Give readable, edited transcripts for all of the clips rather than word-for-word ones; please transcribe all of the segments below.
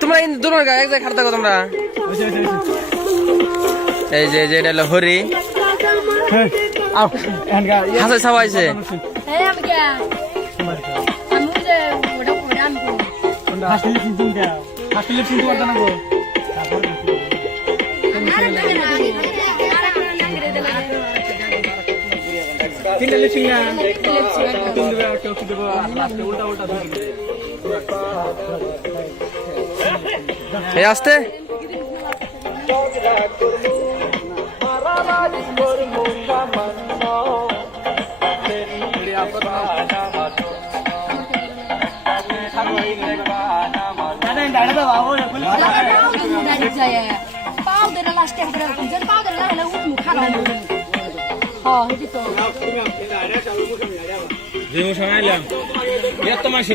তোমরা দুটো এক জায়গায় খাটে থাকো তোমরা। এই যে এটা হলো হরি হাসে সবাইছে আসতে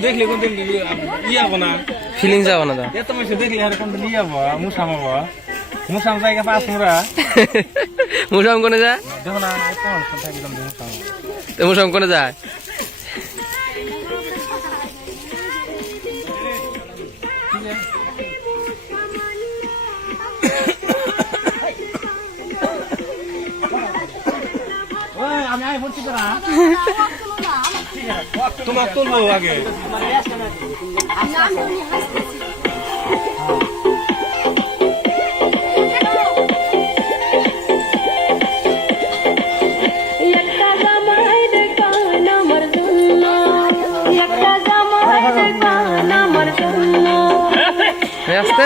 দেখলে ইয়াবো না ফিলিংস যাবো না এত মাসে দেখলে আর কোনটা নিয়ে যাবো মুসামাবো মুসাম জায়গা পাস মোরা মুসাম কোনে যায় দেখো না এত মানুষ থাকলাম মুসাম তো মুসাম কোনে যায় আমি আই বলছি তোরা তোমার তুলবো আগে আসতে